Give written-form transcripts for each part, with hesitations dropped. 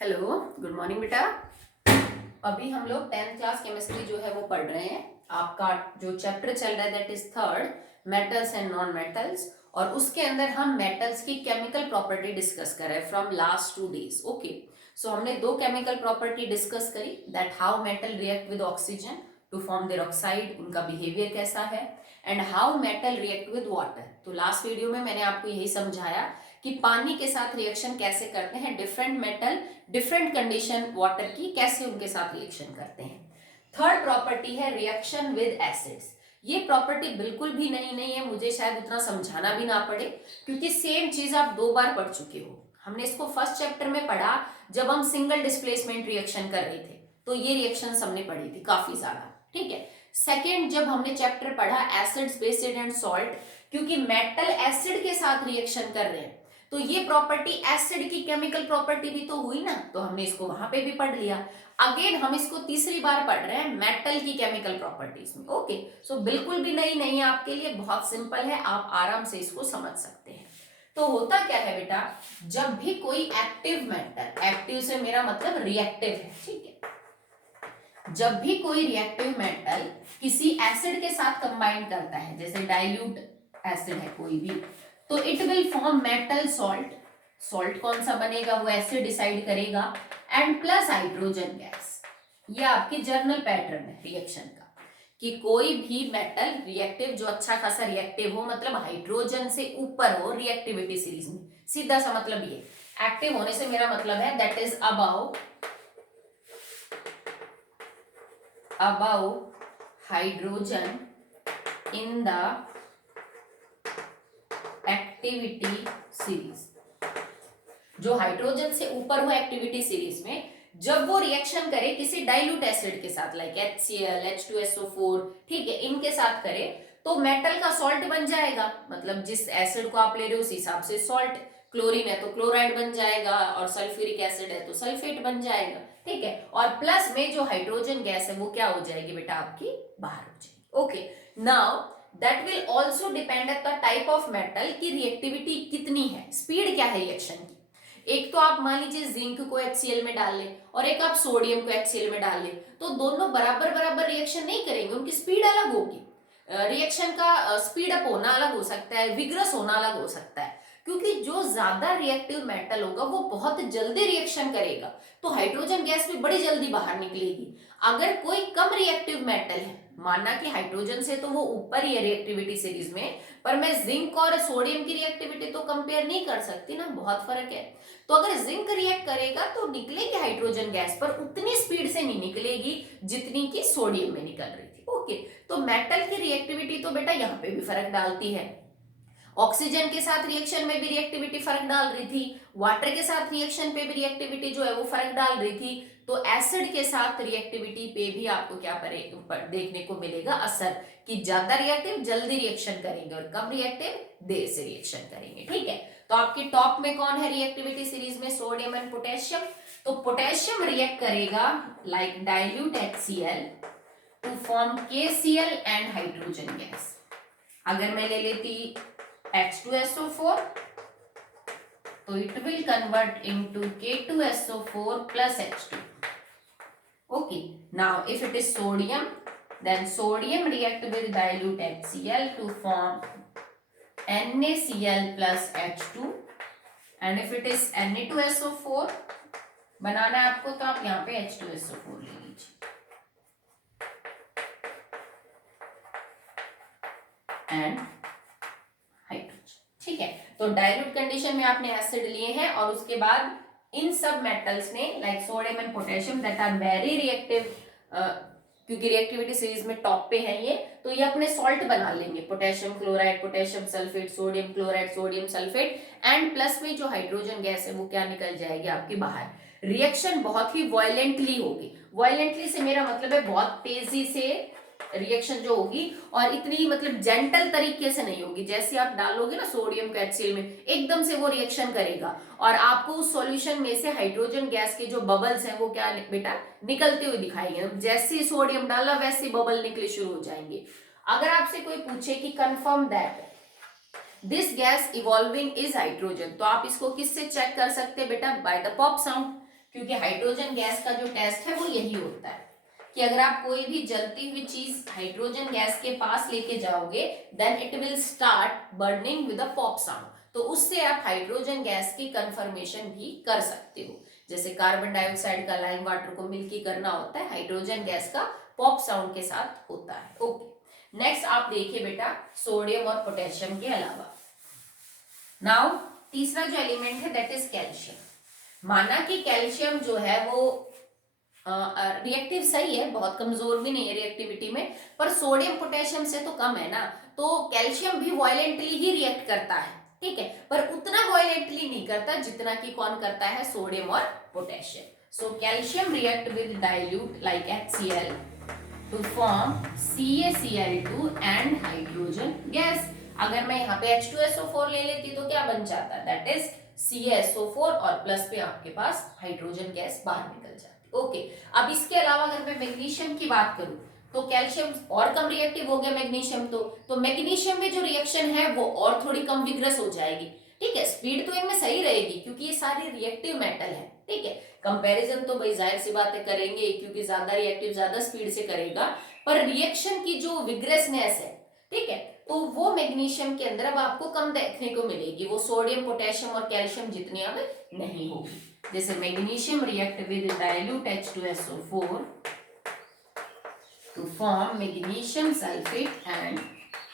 Hello, good morning बेटा। अभी हम लोग 10th क्लास केमिस्ट्री जो है वो पढ़ रहे हैं। आपका जो चैप्टर चल रहा है that is third, metals and non metals. और उसके अंदर हम मेटल्स की केमिकल प्रॉपर्टी डिस्कस कर रहे हैं from last 2 days। Okay, so हमने दो केमिकल प्रॉपर्टी डिस्कस करी, that how metal react with oxygen to form their oxide, उनका बिहेवियर कैसा है, and how metal react with water. तो लास्ट वीडियो में मैंने आपको यही समझाया कि पानी के साथ रिएक्शन कैसे करते हैं different metal, different condition water की कैसे उनके साथ रिएक्शन करते हैं। थर्ड प्रॉपर्टी है रिएक्शन विद एसिड्स। ये प्रॉपर्टी बिल्कुल भी नहीं है, मुझे शायद उतना समझाना भी ना पड़े क्योंकि सेम चीज आप 2 बार पढ़ चुके हो। हमने इसको फर्स्ट चैप्टर में पढ़ा जब हम सिंगल डिस्प्लेसमेंट रिएक्शन कर रहे थे, तो ये रिएक्शन हमने पढ़ी थी काफी ज्यादा। ठीक है, सेकेंड जब हमने चैप्टर पढ़ा एसिड्स, बेसिड एंड सॉल्ट, क्योंकि मेटल एसिड के साथ रिएक्शन कर रहे हैं तो ये प्रॉपर्टी एसिड की केमिकल प्रॉपर्टी भी तो हुई ना, तो हमने इसको वहां पे भी पढ़ लिया। अगेन हम इसको तीसरी बार पढ़ रहे हैं मेटल की केमिकल प्रॉपर्टीज में। ओके, सो बिल्कुल भी नहीं है आपके लिए, बहुत सिंपल है, आप आराम से इसको समझ सकते हैं। तो होता क्या है बेटा, जब भी कोई एक्टिव मेटल, एक्टिव से मेरा मतलब रिएक्टिव है, ठीक है, जब भी कोई रिएक्टिव मेटल किसी एसिड के साथ कंबाइन करता है, जैसे डाइल्यूट एसिड है कोई भी, तो it will form metal salt. Salt कौन सा बनेगा वो एसिड डिसाइड करेगा, एंड प्लस हाइड्रोजन गैस। ये आपकी जर्नल पैटर्न है रिएक्शन का कि कोई भी मेटल रिएक्टिव जो अच्छा खासा रिएक्टिव हो, मतलब हाइड्रोजन से ऊपर हो रिएक्टिविटी सीरीज में, सीधा सा मतलब ये एक्टिव होने से मेरा मतलब है that is about hydrogen in the activity series. जो हाइड्रोजन से ऊपर हो एक्टिविटी सीरीज में, जब वो रिएक्शन करे किसी डाइल्यूट एसिड के साथ लाइक HCl, H2SO4, ठीक है, इनके साथ करे तो मेटल का सॉल्ट बन जाएगा। मतलब जिस एसिड को आप ले रहे हो उस हिसाब से सॉल्ट, क्लोरीन है तो क्लोराइड बन जाएगा, और सल्फ्यूरिक एसिड है तो सल्फेट बन जाएगा। ठीक है, और प्लस में जो हाइड्रोजन गैस है वो क्या हो जाएगी बेटा, आपकी बाहर हो जाएगी। Okay, now that will also depend at the type of metal की रिएक्टिविटी कितनी है, स्पीड क्या है रिएक्शन की। एक तो आप मान लीजिए जिंक को HCl में डाल लें और एक आप सोडियम को HCl में डाल लें, तो दोनों बराबर बराबर रिएक्शन नहीं करेंगे, उनकी स्पीड अलग होगी। रिएक्शन का स्पीड अप होना अलग हो सकता है, विग्रस होना अलग हो सकता है, क्योंकि जो ज्यादा रिएक्टिव मेटल होगा वो बहुत जल्दी रिएक्शन करेगा, तो हाइड्रोजन गैस भी बड़ी जल्दी बाहर निकलेगी। अगर कोई कम रिएक्टिव मेटल है, माना कि हाइड्रोजन से तो वो ऊपर ही है रिएक्टिविटी सीरीज में, पर मैं जिंक और सोडियम की रिएक्टिविटी तो कंपेयर नहीं कर सकती ना, बहुत फर्क है। तो अगर जिंक रिएक्ट करेगा तो निकलेगी हाइड्रोजन गैस, पर उतनी स्पीड से नहीं निकलेगी जितनी की सोडियम में निकल रही थी। ओके, तो मेटल की रिएक्टिविटी तो बेटा यहाँ पे भी फर्क डालती है। ऑक्सीजन के साथ रिएक्शन में भी रिएक्टिविटी फर्क डाल रही थी, वाटर के साथ रिएक्शन पे भी रिएक्टिविटी जो है वो फर्क डाल रही थी, तो एसिड के साथ रिएक्टिविटी पे भी आपको क्या देखने को मिलेगा असर, कि ज्यादा रिएक्टिव जल्दी रिएक्शन करेंगे और कम रिएक्टिव देर से रिएक्शन करेंगे। ठीक है, तो आपके टॉप में कौन है रिएक्टिविटी सीरीज में, सोडियम एंड पोटेशियम। तो पोटेशियम रिएक्ट करेगा like dilute HCl to form KCl and hydrogen gas. अगर मैं ले लेती H2SO4 तो it will convert into K2SO4 plus H2. Okay, now if it is sodium, then sodium react with dilute HCl to form NaCl plus H2, and if it is Na2SO4 बनाना है आपको तो आप यहाँ पे H2SO4 ले लीजिए, and ठीक है। तो डाइल्यूट कंडीशन में आपने एसिड लिए हैं और उसके बाद इन सब मेटल्स ने like sodium and potassium that are very reactive, क्योंकि रिएक्टिविटी सीरीज में टॉप पे है ये, तो ये अपने सॉल्ट बना लेंगे, potassium chloride, potassium sulphate, sodium chloride, sodium sulphate, and plus में जो हाइड्रोजन गैस है वो क्या निकल जाएगी आपकी बाहर। रिएक्शन बहुत ही वायलेंटली होगी, वायलेंटली से मेरा मतलब है बहुत तेजी से रिएक्शन जो होगी, और इतनी मतलब जेंटल तरीके से नहीं होगी। जैसे आप डालोगे ना सोडियम को HCl में, एकदम से वो रिएक्शन करेगा और आपको उस सॉल्यूशन में से हाइड्रोजन गैस के जो बबल्स हैं वो क्या बेटा निकलते हुए दिखाएंगे। जैसे ही सोडियम डाला वैसे बबल निकले शुरू हो जाएंगे। अगर आपसे कोई पूछे कि confirm that this gas evolving is hydrogen, तो आप इसको किससे चेक कर सकते हैं बेटा, बाय द पॉप साउंड। क्योंकि हाइड्रोजन गैस का जो टेस्ट है वो यही होता है कि अगर आप कोई भी जलती हुई चीज हाइड्रोजन गैस के पास लेके जाओगे then it will start burning with a pop sound, तो उससे आप हाइड्रोजन गैस की कंफर्मेशन भी कर सकते हो। जैसे कार्बन डाइऑक्साइड का लाइम वाटर को मिलके करना होता है, हाइड्रोजन गैस का पॉप साउंड के साथ होता है। ओके, नेक्स्ट आप देखिए बेटा सोडियम और पोटेशियम के अलावा नाउ तीसरा जो एलिमेंट है दैट इज कैल्शियम। माना कि कैल्शियम जो है वो रिएक्टिव सही है, बहुत कमजोर भी नहीं है रिएक्टिविटी में, पर सोडियम पोटेशियम से तो कम है ना, तो कैल्शियम भी वायलेंटली ही रिएक्ट करता है, ठीक है, पर उतना वायलेंटली नहीं करता जितना कि कौन करता है, सोडियम और potassium. So calcium react with dilute like HCl to form CaCl2 and hydrogen gas. अगर मैं यहाँ पे H2SO4 ले लेती तो क्या बन जाता, दैट इज CaSO4 और प्लस पे आपके पास हाइड्रोजन गैस बाहर निकल जाती। ओके, अब इसके अलावा अगर मैं मैग्नीशियम की बात करूं तो कैल्शियम और कम रिएक्टिव हो गया मैग्नीशियम, तो मैग्नीशियम में जो रिएक्शन है वो और थोड़ी कम विग्रस हो जाएगी, ठीक है, स्पीड तो इनमें सही रहेगी क्योंकि ये सारे रिएक्टिव मेटल है, ठीक है, कंपैरिजन तो भाई जाहिर सी बातें करेंगे क्योंकि ज्यादा रिएक्टिव ज्यादा स्पीड से करेगा, पर रिएक्शन की जो विग्रसनेस है, ठीक है, तो वो मैग्नीशियम के अंदर अब आपको कम देखने को मिलेगी, वो सोडियम पोटेशियम और कैल्शियम जितनी अब नहीं होगी। जैसे magnesium react with dilute H2SO4 to form magnesium sulphate and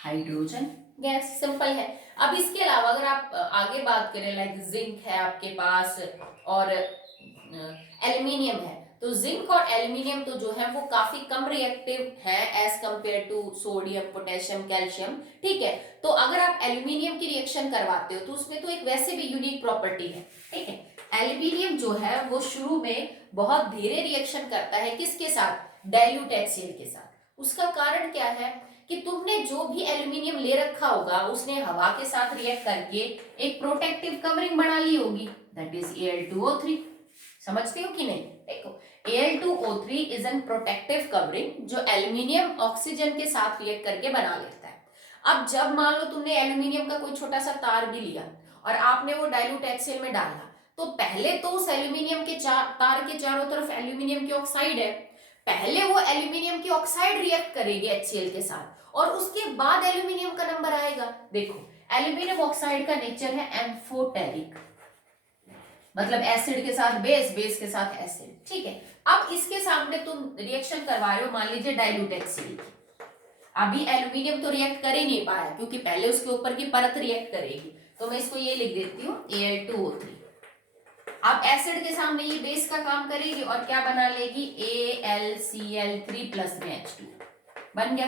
hydrogen gas, simple है। अब इसके अलावा अगर आप आगे बात करें लाइक जिंक है आपके पास और एल्यूमिनियम है, तो जिंक और एल्यूमिनियम तो जो है वो काफी कम रिएक्टिव है as compare to sodium potassium calcium, ठीक है, तो अगर आप एल्यूमिनियम की रिएक्शन करवाते हो तो उसमें तो एक वैसे भी यूनिक प्रॉपर्टी है, ठीक है, एल्यूमिनियम जो है वो शुरू में बहुत धीरे रिएक्शन करता है किसके साथ, डाइल्यूट HCl के साथ। उसका कारण क्या है कि तुमने जो भी एल्यूमिनियम ले रखा होगा उसने हवा के साथ रिएक्ट करके एक प्रोटेक्टिव कवरिंग बना ली होगी, दैट इज Al2O3। समझते हो कि नहीं, देखो Al2O3 is an protective covering जो एल्यूमिनियम ऑक्सीजन के साथ रिएक्ट करके बना लेता है। अब जब मान लो तुमने एल्यूमिनियम का कोई छोटा सा तार भी लिया और आपने वो डाइल्यूट HCl में डाला, तो पहले तो उस एल्यूमिनियम के तार के चारों तरफ एल्यूमिनियम की ऑक्साइड है, पहले वो एल्यूमिनियम की ऑक्साइड रिएक्ट करेगी HCl के साथ और उसके बाद एल्यूमिनियम का नंबर आएगा। देखो एल्यूमिनियम ऑक्साइड का नेचर है एम्फोटेरिक, मतलब एसिड के साथ बेस, बेस के साथ एसिड, ठीक है। अब इसके सामने तुम रिएक्शन करवा रहे हो मान लीजिए डाइल्यूट HCl की, अभी एल्यूमिनियम तो रिएक्ट कर ही नहीं पाया क्योंकि पहले उसके ऊपर की परत रिएक्ट करेगी, तो मैं इसको ये लिख देती हूँ Al2O3। अब एसिड के सामने ये बेस का काम करेगी और क्या बना लेगी, AlCl3 प्लस में H2 बन गया,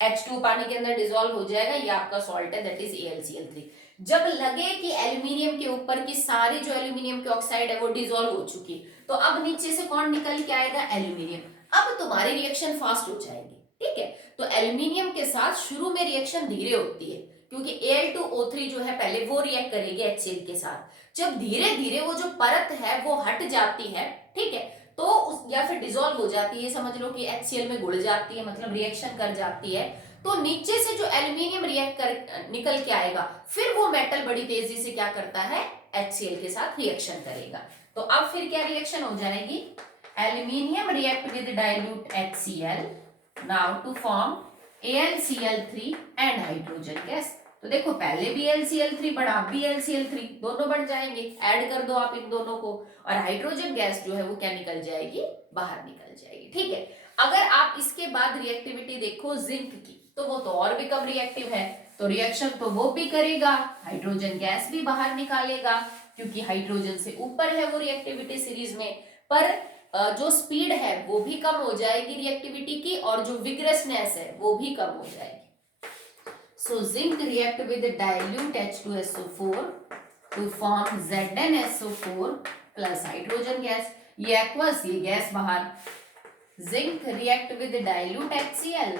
H2 पानी के अंदर डिसॉल्व हो जाएगा, ये आपका सॉल्ट है दैट इज AlCl3। जब लगे कि एल्यूमिनियम के ऊपर की सारी जो एल्यूमिनियम की ऑक्साइड है वो डिसॉल्व हो चुकी, तो अब नीचे से कौन निकल के आएगा, एल्यूमिनियम। अब तुम्हारी रिएक्शन फास्ट हो जाएगी, ठीक है, तो एल्यूमिनियम के साथ शुरू में रिएक्शन धीरे होती है क्योंकि Al2O3 जो है पहले वो रिएक्ट करेगी HCl के साथ, जब धीरे धीरे वो जो परत है वो हट जाती है, ठीक है, तो या फिर डिसॉल्व हो जाती है, समझ लो कि HCl में घुल जाती है, मतलब रिएक्शन कर जाती है, तो नीचे से जो एल्यूमिनियम रिएक्ट कर निकल के आएगा, फिर वो मेटल बड़ी तेजी से क्या करता है, HCl के साथ रिएक्शन करेगा। तो अब फिर क्या रिएक्शन हो जाएगी, aluminium react with dilute HCl now to form AlCl3 and hydrogen gas. तो देखो पहले भी LCl3 बढ़ा, अब भी LCl3, दोनों बढ़ जाएंगे, ऐड कर दो आप इन दोनों को और हाइड्रोजन गैस जो है वो क्या निकल जाएगी, बाहर निकल जाएगी, ठीक है। अगर आप इसके बाद रिएक्टिविटी देखो जिंक की, तो वो तो और भी कम रिएक्टिव है, तो रिएक्शन तो वो भी करेगा, हाइड्रोजन गैस भी बाहर निकालेगा क्योंकि हाइड्रोजन से ऊपर है वो रिएक्टिविटी सीरीज में, पर जो स्पीड है वो भी कम हो जाएगी रिएक्टिविटी की और जो विग्रसनेस है वो भी कम हो जाएगी। So zinc react with dilute H2SO4 to form ZnSO4 plus hydrogen gas, ये aqueous, ये गैस बाहर। Zinc react with dilute HCl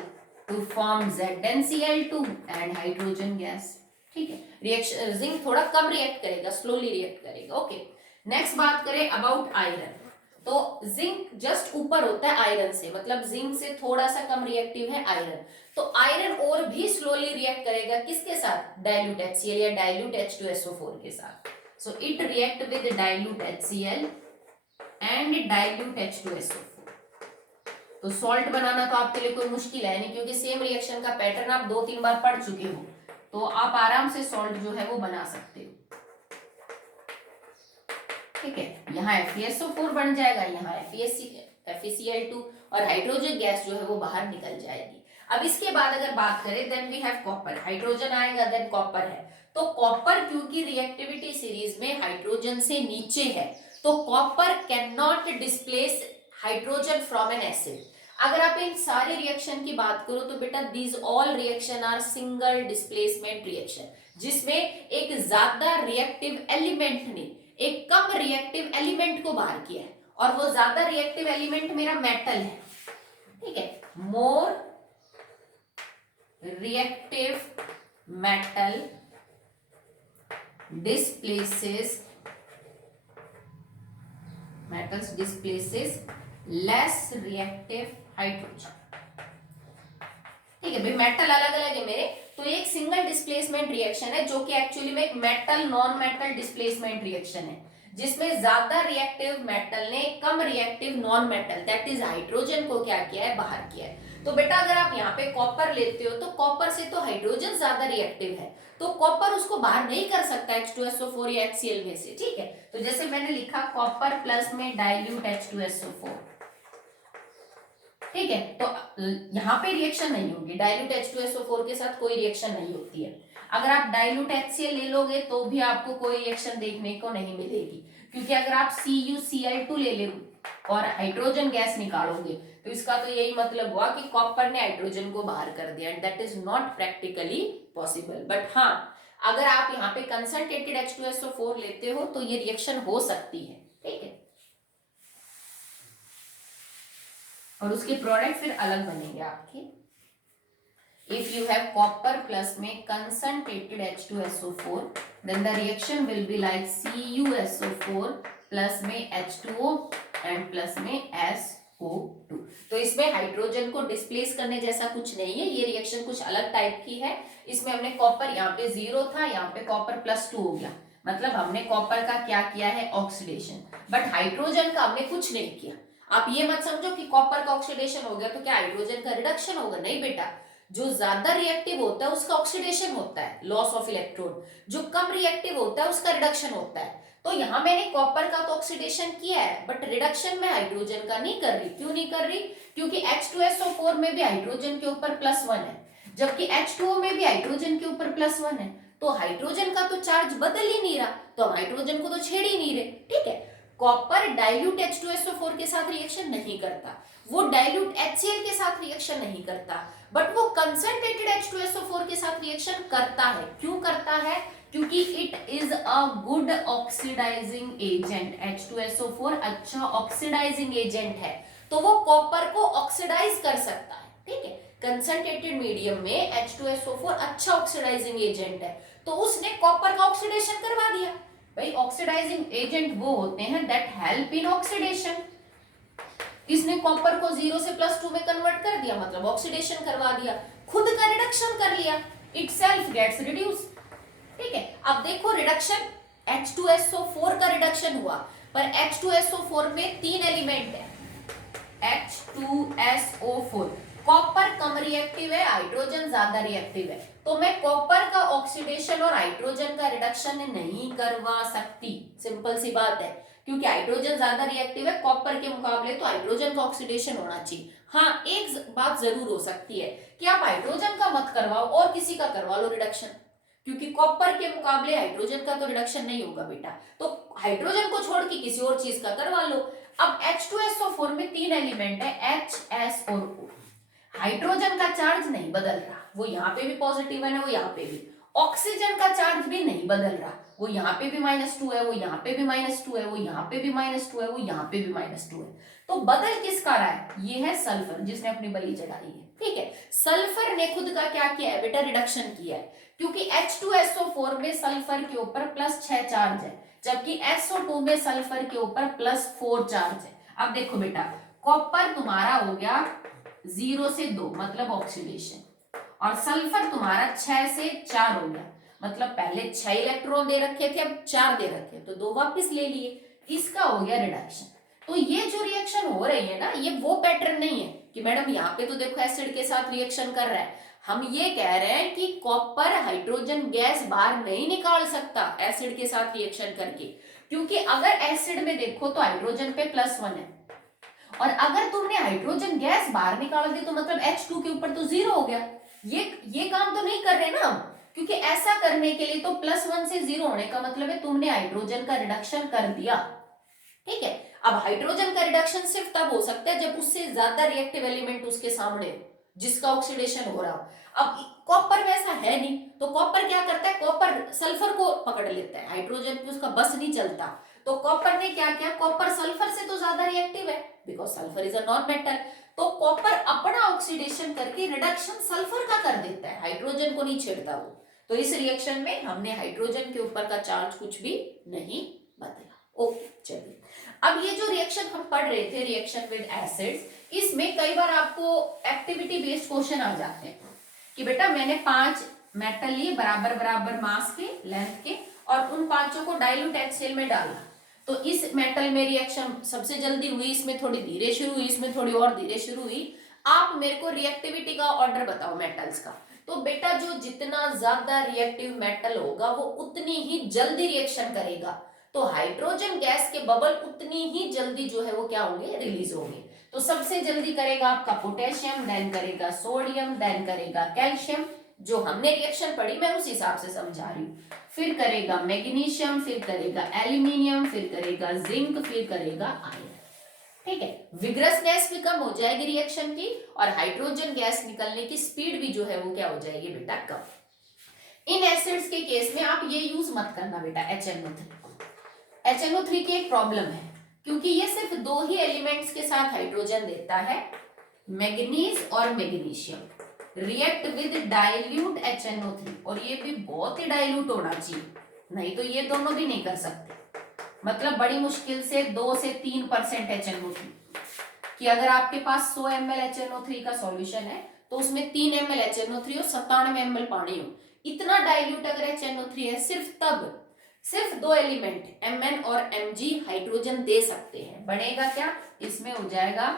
to form ZnCl2 and hydrogen gas, ठीक है, रिएक्शन जिंक थोड़ा कम रिएक्ट करेगा, स्लोली रिएक्ट करेगा, ओके। नेक्स्ट बात करें अबाउट आयरन, तो जिंक जस्ट ऊपर होता है आयरन से, मतलब जिंक से थोड़ा सा कम रिएक्टिव है आयरन, तो आयरन और भी स्लोली रिएक्ट करेगा किसके साथ, डाइल्यूट HCl या डाइल्यूट H2SO4 के साथ। So it react with dilute HCl and dilute H2SO4। तो सॉल्ट बनाना तो आपके लिए कोई मुश्किल है नहीं, क्योंकि सेम रिएक्शन का पैटर्न आप 2-3 बार पढ़ चुके हो, तो आप आराम से सॉल्ट जो है वो बना सकते हो। ठीक है, यहाँ FeSO4 बन जाएगा, यहाँ FeCl2, और हाइड्रोजन गैस जो है वो बाहर निकल जाएगी। अब इसके बाद अगर बात करें then we have copper, hydrogen आएगा देन कॉपर है। तो कॉपर क्योंकि रिएक्टिविटी सीरीज में हाइड्रोजन से नीचे है, तो copper can not displace hydrogen from N acid. अगर आप इन सारे रिएक्शन की बात करो तो बेटा these all reaction are single displacement reaction, जिसमें एक ज्यादा रिएक्टिव एलिमेंट ने एक कम रिएक्टिव एलिमेंट को बाहर किया है, और वो ज्यादा रिएक्टिव एलिमेंट मेरा मेटल है। ठीक है, more reactive metal displaces less reactive hydrogen. ठीक है भाई, मेटल अलग अलग है मेरे, तो एक सिंगल डिस्प्लेसमेंट रिएक्शन है जो कि एक्चुअली में एक metal non metal displacement reaction है, जिसमें ज्यादा रिएक्टिव मेटल ने कम reactive non metal that is hydrogen को क्या किया है, बाहर किया है। तो बेटा अगर आप यहाँ पे कॉपर लेते हो तो कॉपर से तो हाइड्रोजन ज्यादा रिएक्टिव है, तो कॉपर उसको बाहर नहीं कर सकता H2SO4 या HCl में से। ठीक है, तो जैसे मैंने लिखा कॉपर प्लस में डाइल्यूट H2SO4। ठीक है, तो यहाँ पे रिएक्शन नहीं होगी, डाइल्यूट H2SO4 के साथ कोई रिएक्शन नहीं होती है। अगर आप डाइल्यूट HCl ले लोगे तो भी आपको कोई रिएक्शन देखने को नहीं मिलेगी, क्योंकि अगर आप CuCl2 ले लो और हाइड्रोजन गैस निकालोगे तो इसका तो यही मतलब हुआ कि कॉपर ने हाइड्रोजन को बाहर कर दिया, and that is not practically possible. But हाँ, अगर आप यहाँ पे कंसंट्रेटेड H2SO4 लेते हो तो ये रिएक्शन हो सकती है। ठीक है, और उसके प्रोडक्ट फिर अलग बनेंगे आपके। If you have copper plus में concentrated H2SO4 then the reaction will be like CuSO4 plus में H2O एंड प्लस में SO2। तो इसमें हाइड्रोजन को डिस्प्लेस करने जैसा कुछ नहीं है, ये रिएक्शन कुछ अलग टाइप की है। इसमें हमने कॉपर यहाँ पे 0 था, यहाँ पे कॉपर +2 हो गया, मतलब हमने कॉपर का क्या किया है, ऑक्सीडेशन। बट हाइड्रोजन का हमने कुछ नहीं किया। आप ये मत समझो कि कॉपर का ऑक्सीडेशन हो गया तो क्या हाइड्रोजन का रिडक्शन होगा, नहीं बेटा। जो ज्यादा रिएक्टिव होता है उसका ऑक्सीडेशन होता है, लॉस ऑफ इलेक्ट्रॉन। जो कम रिएक्टिव होता है उसका रिडक्शन होता है। तो यहाँ मैंने कॉपर का तो ऑक्सीडेशन किया है, बट रिडक्शन में हाइड्रोजन का नहीं कर रही। क्यों नहीं कर रही? क्योंकि H2SO4 में भी हाइड्रोजन के ऊपर +1 है, जबकि H2O में भी हाइड्रोजन के ऊपर +1 है। तो हाइड्रोजन का तो चार्ज बदल ही नहीं रहा, तो हम हाइड्रोजन को तो छेड़ ही नहीं रहे। ठीक है, कॉपर डाइल्यूट H2SO4 के साथ रिएक्शन नहीं करता, वो डाइल्यूट HCl के साथ रिएक्शन नहीं करता, बट वो कंसंट्रेटेड H2SO4 के साथ रिएक्शन करता है। क्यों करता है? क्योंकि it is a good oxidising agent. H2SO4 अच्छा ऑक्सीडाइजिंग एजेंट है, तो वो कॉपर को ऑक्सीडाइज कर सकता है। ठीक है, कंसंट्रेटेड मीडियम में H2SO4 अच्छा ऑक्सीडाइजिंग एजेंट है, तो उसने कॉपर का ऑक्सीडेशन करवा दिया। भाई ऑक्सीडाइजिंग एजेंट वो होते हैं दैट हेल्प इन ऑक्सीडेशन। इसने कॉपर को 0 से +2 में कन्वर्ट कर दिया, मतलब ऑक्सीडेशन करवा दिया, खुद का रिडक्शन कर लिया, इटसेल्फ गेट्स रिड्यूस। ठीक है, अब देखो रिडक्शन H2SO4 का रिडक्शन हुआ, पर H2SO4 में 3 एलिमेंट है, H2SO4। कॉपर कम रिएक्टिव है, हाइड्रोजन ज्यादा रिएक्टिव है, तो मैं कॉपर का ऑक्सीडेशन और हाइड्रोजन का रिडक्शन नहीं करवा सकती। सिंपल सी बात है, क्योंकि हाइड्रोजन ज्यादा रिएक्टिव है कॉपर के मुकाबले, तो हाइड्रोजन का ऑक्सीडेशन होना चाहिए। हाँ, एक बात जरूर हो सकती है कि आप हाइड्रोजन का मत करवाओ और किसी का करवा लो रिडक्शन, क्योंकि कॉपर के मुकाबले हाइड्रोजन का तो रिडक्शन नहीं होगा बेटा, तो हाइड्रोजन को छोड़ के किसी और चीज का करवा लो। अब H2SO4 में 3 एलिमेंट है, HS और O। हाइड्रोजन का चार्ज नहीं बदल रहा, वो यहाँ पे भी पॉजिटिव है ना, वो यहाँ पे भी। ऑक्सीजन का चार्ज भी नहीं बदल रहा, वो यहाँ पे भी -2 है, वो यहाँ पे भी -2 है, वो यहाँ पे भी -2 है, वो यहाँ पे भी -2 है। तो बदल किसका रहा है? ये है सल्फर, जिसने अपनी बलि चढ़ाई है। ठीक है, सल्फर ने खुद का क्या किया है बेटा? रिडक्शन किया है, क्योंकि H2SO4 में सल्फर के ऊपर +6 चार्ज है, जबकि SO2 में सल्फर के ऊपर +4 चार्ज है। अब देखो बेटा, कॉपर तुम्हारा हो गया 0 से 2 मतलब ऑक्सीडेशन, और सल्फर तुम्हारा 6 से 4 हो गया, मतलब पहले 6 इलेक्ट्रॉन दे रखे थे, अब 4 दे रखे, तो 2 वापस ले लिए, इसका हो गया रिडक्शन। तो ये जो रिएक्शन हो रही है ना, ये वो पैटर्न नहीं है कि मैडम यहाँ पे तो देखो एसिड के साथ रिएक्शन कर रहा है। हम ये कह रहे हैं कि कॉपर हाइड्रोजन गैस बाहर नहीं निकाल सकता एसिड के साथ रिएक्शन करके, क्योंकि अगर एसिड में देखो तो हाइड्रोजन पे +1 है, और अगर तुमने हाइड्रोजन गैस बाहर निकाल दी तो मतलब H2 के ऊपर तो 0 हो गया। ये काम तो नहीं कर रहे ना हम, क्योंकि ऐसा करने के लिए तो +1 से 0 होने का मतलब है तुमने हाइड्रोजन का रिडक्शन कर दिया। ठीक है, अब हाइड्रोजन का रिडक्शन सिर्फ तब हो सकता है जब उससे ज्यादा रिएक्टिव एलिमेंट उसके सामने हो, जिसका ऑक्सीडेशन हो रहा हो। अब कॉपर वैसा है नहीं, तो कॉपर क्या करता है, कॉपर सल्फर को पकड़ लेता है, हाइड्रोजन पे उसका बस नहीं चलता। तो कॉपर ने क्या किया, कॉपर सल्फर से तो ज्यादा रिएक्टिव है, because sulphur is a non metal. तो कॉपर अपना ऑक्सीडेशन करके रिडक्शन सल्फर का कर देता है, हाइड्रोजन को नहीं छेड़ता वो। तो इस रिएक्शन में हमने हाइड्रोजन के ऊपर का चार्ज कुछ भी नहीं बदला। ओके, चलिए अब ये जो रिएक्शन हम पढ़ रहे थे, रिएक्शन विद एसिड्स, इसमें कई बार आपको एक्टिविटी बेस्ड क्वेश्चन आ जाते हैं कि बेटा मैंने 5 मेटल लिए बराबर बराबर मास के, लेंथ के, और उन 5 को डाइल्यूट HCl में डाला। तो इस मेटल में रिएक्शन सबसे जल्दी हुई, इसमें थोड़ी धीरे शुरू हुई, इसमें थोड़ी और धीरे शुरू हुई। आप मेरे को रिएक्टिविटी का ऑर्डर बताओ मेटल्स का। तो बेटा जो जितना ज्यादा रिएक्टिव मेटल होगा वो उतनी ही जल्दी रिएक्शन करेगा, तो हाइड्रोजन गैस के बबल उतनी ही जल्दी जो है वो क्या होंगे, रिलीज होंगे। तो सबसे जल्दी करेगा आपका पोटेशियम, देन करेगा सोडियम, देन करेगा कैल्शियम। जो हमने रिएक्शन पढ़ी मैं उस हिसाब से समझा रही हूँ। फिर करेगा मैग्नीशियम, फिर करेगा एल्यूमिनियम, फिर करेगा जिंक, फिर करेगा आयरन। ठीक है, विग्रस गैस भी कम हो जाएगी रिएक्शन की, और हाइड्रोजन गैस निकलने की स्पीड भी जो है वो क्या हो जाएगी बेटा, कम। इन एसिड्स के केस में आप ये यूज मत करना बेटा HNO3। HNO3 की एक प्रॉब्लम है, क्योंकि ये सिर्फ 2 ही एलिमेंट्स के साथ हाइड्रोजन देता है, मैग्नीज और magnesium, react with dilute HNO3, और ये भी बहुत ही डाइल्यूट होना चाहिए, नहीं तो ये दोनों भी नहीं कर सकते। मतलब बड़ी मुश्किल से 2 से 3% HNO3, कि अगर आपके पास 100 ml HNO3 का सॉल्यूशन है तो उसमें 3 ml HNO3 और 97 ml पानी हो, इतना डाइल्यूट अगर HNO3 है, सिर्फ 2 एलिमेंट Mn और Mg हाइड्रोजन दे सकते हैं। बनेगा क्या, इसमें हो जाएगा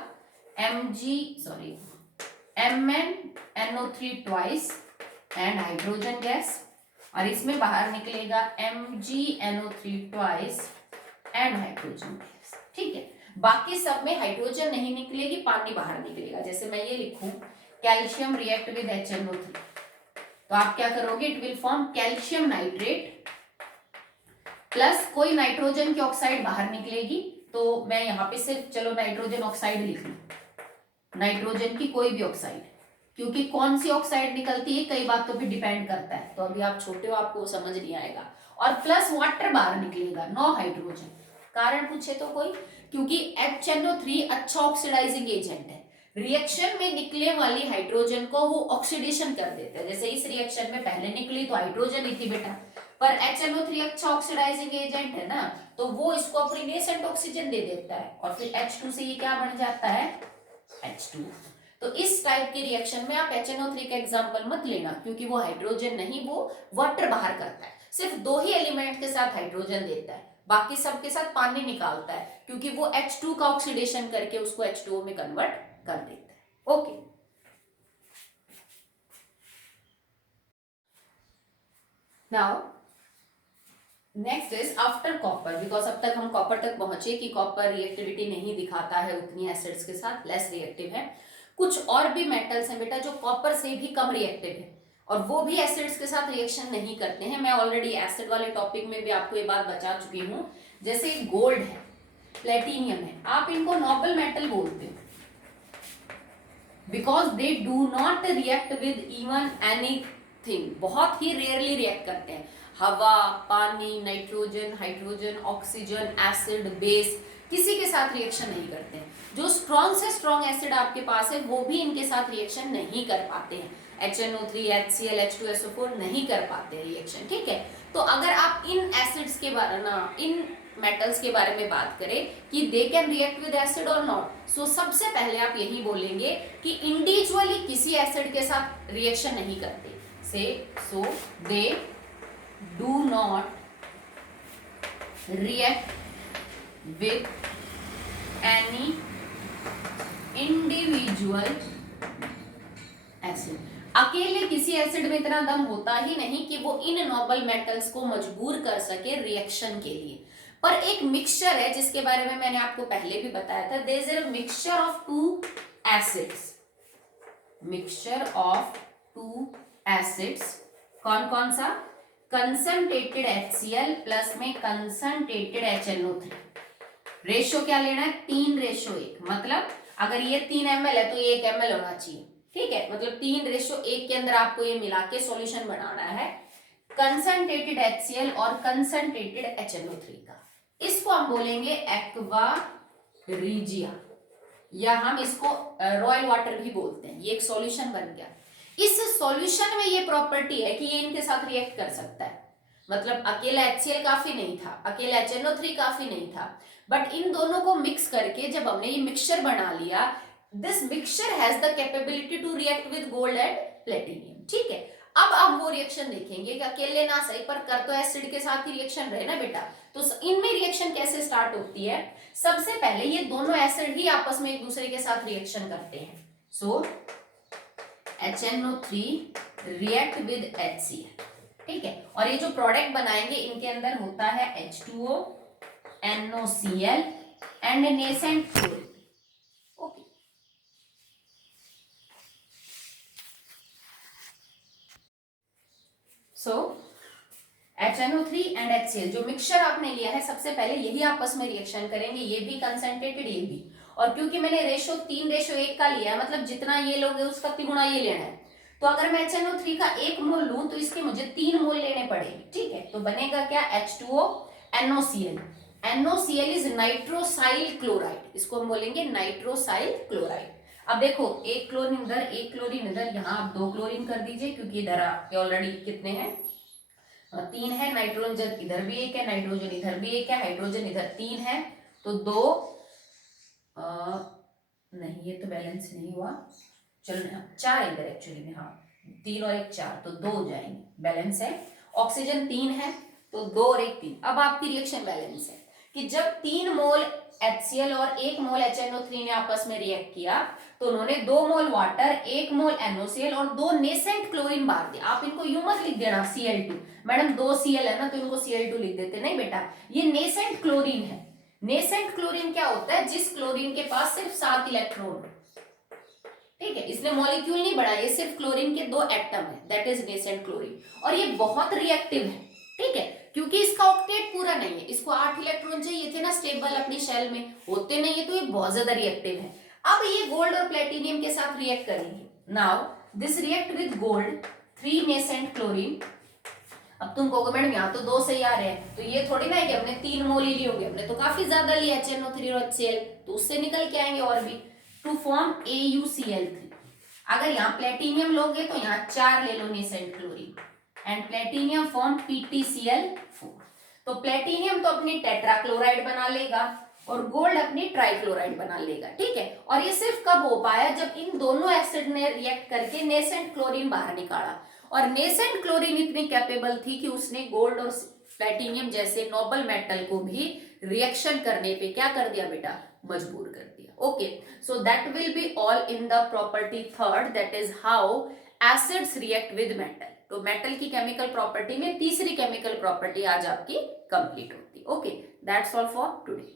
MnNO3 twice and hydrogen gas, और इसमें बाहर निकलेगा MgNO3 twice and hydrogen gas. ठीक है, बाकी सब में हाइड्रोजन नहीं निकलेगी, पानी बाहर निकलेगा। जैसे मैं ये लिखूं, कैल्शियम रिएक्ट विद HNO3, तो आप क्या करोगे, it will form calcium nitrate plus कोई नाइट्रोजन की ऑक्साइड बाहर निकलेगी। तो मैं यहाँ पे सिर्फ चलो नाइट्रोजन ऑक्साइड लिख लूं, नाइट्रोजन की कोई भी ऑक्साइड, क्योंकि कौन सी ऑक्साइड निकलती है कई बातों पे डिपेंड करता है, तो अभी आप छोटे हो आपको समझ नहीं आएगा। और प्लस वाटर बाहर निकलेगा, नो हाइड्रोजन। कारण पूछे तो कोई, क्योंकि HNO3 अच्छा ऑक्सीडाइजिंग एजेंट है, रिएक्शन में निकले वाली हाइड्रोजन को वो ऑक्सीडेशन कर देता है। जैसे इस रिएक्शन में पहले निकली तो हाइड्रोजन ही थी बेटा, पर HNO3 अच्छा ऑक्सीडाइजिंग एजेंट है ना, तो वो इसको अपनी नेसेंट ऑक्सीजन दे देता है, और फिर H2 से ये क्या बन जाता है, H2। तो इस टाइप के रिएक्शन में आप HNO3 का एग्जांपल मत लेना, क्योंकि वो हाइड्रोजन नहीं, वो वाटर बाहर करता है, सिर्फ 2 ही एलिमेंट के साथ हाइड्रोजन देता है, बाकी सब के साथ पानी निकालता है, क्योंकि वो H2 का ऑक्सीडेशन करके उसको H2O में कन्वर्ट कर देता है। Okay, now next is after copper, because अब तक हम कॉपर तक पहुंचे कि कॉपर रिएक्टिविटी नहीं दिखाता है उतनी एसिड्स के साथ, लेस रिएक्टिव है। कुछ और भी मेटल्स हैं बेटा जो कॉपर से भी कम रिएक्टिव है, और वो भी एसिड्स के साथ रिएक्शन नहीं करते हैं। मैं ऑलरेडी एसिड वाले टॉपिक में भी आपको ये बात बता चुकी हूँ। जैसे गोल्ड है, प्लेटिनियम है, आप इनको नोबल मेटल बोलते हो, because they do not react with even anything, बहुत ही रेयरली रिएक्ट करते हैं। हवा, पानी, nitrogen, hydrogen, oxygen, acid, base, किसी के साथ रिएक्शन नहीं करते हैं। जो स्ट्रॉन्ग से स्ट्रॉन्ग एसिड आपके पास है वो भी इनके साथ रिएक्शन नहीं कर पाते हैं। HNO3, HCl, H2SO4 नहीं कर पाते रिएक्शन। ठीक है, तो अगर आप इन एसिड्स के बारे में, इन मेटल्स के बारे में बात करें कि they can react with acid और नॉट, सो सबसे पहले आप यही बोलेंगे कि इंडिविजुअली किसी एसिड के साथ रिएक्शन नहीं करते। से so they do not react with any individual acid, अकेले किसी एसिड में इतना दम होता ही नहीं कि वो इन नोबल मेटल्स को मजबूर कर सके रिएक्शन के लिए, पर एक मिक्सचर है जिसके बारे में मैंने आपको पहले भी बताया था, there is a mixture of two acids, mixture of two acids, कौन कौन सा, कंसंट्रेटेड HCl प्लस में कंसंट्रेटेड HNO3, रेशो क्या लेना है 3:1, मतलब अगर ये 3 ml है तो ये 1 ml होना चाहिए, ठीक है, मतलब 3:1 के अंदर आपको ये मिला के सॉल्यूशन बनाना है कंसंट्रेटेड HCl और कंसंट्रेटेड HNO3 का, इसको हम बोलेंगे एक्वा रीजिया, या हम इसको रॉयल वाटर भी बोलते हैं, ये एक सॉल्यूशन बन गया। इस सॉल्यूशन में ये प्रॉपर्टी है कि ये इनके साथ रिएक्ट कर सकता है, मतलब अकेला HCl काफी नहीं था, अकेला HNO3 काफी नहीं था, बट इन दोनों को मिक्स करके जब हमने ये मिक्सचर बना लिया, this mixture has the capability to react with gold and platinum, ठीक है। अब आप वो रिएक्शन देखेंगे कि अकेले ना सही पर कर तो एसिड के साथ ही रिएक्शन रहे ना बेटा, तो इनमें रिएक्शन कैसे स्टार्ट होती है, सबसे पहले ये दोनों एसिड ही आपस में एक दूसरे के साथ रिएक्शन करते हैं, सो HNO3 रिएक्ट विद HCl, ठीक है, और ये जो प्रोडक्ट बनाएंगे इनके अंदर होता है H2O, NOCl and nascent chlorine, okay. So HNO3 and HCl जो मिक्सचर आपने लिया है, सबसे पहले यही आपस में रिएक्शन करेंगे, ये भी कंसंट्रेटेड ये भी, और क्योंकि मैंने रेशो 3:1 का लिया है, मतलब जितना ये लोगे उसका 3 गुना ये लेना है, तो अगर मैं HNO3 का 1 मोल लूं तो इसके मुझे 3 मोल लेने पड़ेंगे, ठीक है, तो बनेगा क्या H2O NOCl, NOCl is nitrosyl chloride, इसको हम बोलेंगे नाइट्रोसाइल क्लोराइड। अब देखो एक क्लोरीन इधर एक क्लोरीन इधर, यहाँ आप 2 क्लोरीन कर दीजिए क्योंकि इधर आपके ऑलरेडी कितने हैं 3 है, नाइट्रोजन इधर भी 1 है, नाइट्रोजन इधर भी 1 है, हाइड्रोजन इधर 3 है, तो 2 नहीं ये तो बैलेंस नहीं हुआ, चलो 4 इधर एक्चुअली में, हाँ 3 और 1 4, तो 2 हो जाएंगे, बैलेंस है, ऑक्सीजन 3 है तो 2 और 1 3, अब आपकी रिएक्शन बैलेंस है कि जब 3 मोल HCl और 1 मोल HNO3 ने आपस में रिएक्ट किया तो उन्होंने 2 मोल वाटर, 1 मोल NOCl और 2 नेसेंट क्लोरीन बाहर दिया। आप इनको यूं मत लिख देना Cl2, मैडम 2 Cl है ना तो इनको Cl2 लिख देते, नहीं बेटा ये नेसेंट क्लोरीन है। नेसेंट क्लोरीन क्या होता है, जिस क्लोरीन के पास सिर्फ 7 इलेक्ट्रॉन, ठीक है, इसलिए मॉलिक्यूल नहीं बढ़ा, ये सिर्फ क्लोरीन के 2 एटम है, दैट इज नेसेंट क्लोरीन, और ये बहुत रिएक्टिव है, ठीक है, क्योंकि इसका ऑक्टेट पूरा नहीं है, इसको 8 इलेक्ट्रॉन चाहिए थे ना स्टेबल अपनी शेल में, होते नहीं है तो ये बहुत ज्यादा रिएक्टिव है। अब ये गोल्ड और प्लेटिनियम के साथ रिएक्ट करेंगे, now this react with gold 3 nascent chlorine. अब तुम कहोगे मैडम यहाँ तो 2 सही आ रहे हैं, तो ये थोड़ी ना है कि हमने 3 मोल ही लिए होंगे, हमने तो काफी ज्यादा लिया HNO3 और HCl, तो उससे निकल के आएंगे और भी, टू फॉर्म AuCl3। अगर यहाँ प्लेटिनियम लोगे तो यहाँ 4 ले लो nascent chlorine and platinum form PtCl4, तो प्लेटिनियम तो अपनी टेट्राक्लोराइड बना लेगा और गोल्ड अपनी ट्राइक्लोराइड बना लेगा, ठीक है, और ये सिर्फ कब हो पाया जब इन दोनों एसिड ने रिएक्ट करके नेसेंट क्लोरीन बाहर निकाला, और नेसेंट क्लोरीन इतनी कैपेबल थी कि उसने गोल्ड और प्लेटिनियम जैसे नोबल मेटल को भी रिएक्शन करने पे क्या कर दिया बेटा, मजबूर कर दिया। Okay, so that will be all in the property third, that is how acids react with metal. तो मेटल की केमिकल प्रॉपर्टी में तीसरी केमिकल प्रॉपर्टी आज आपकी कंप्लीट होती है। Okay, that's all for today.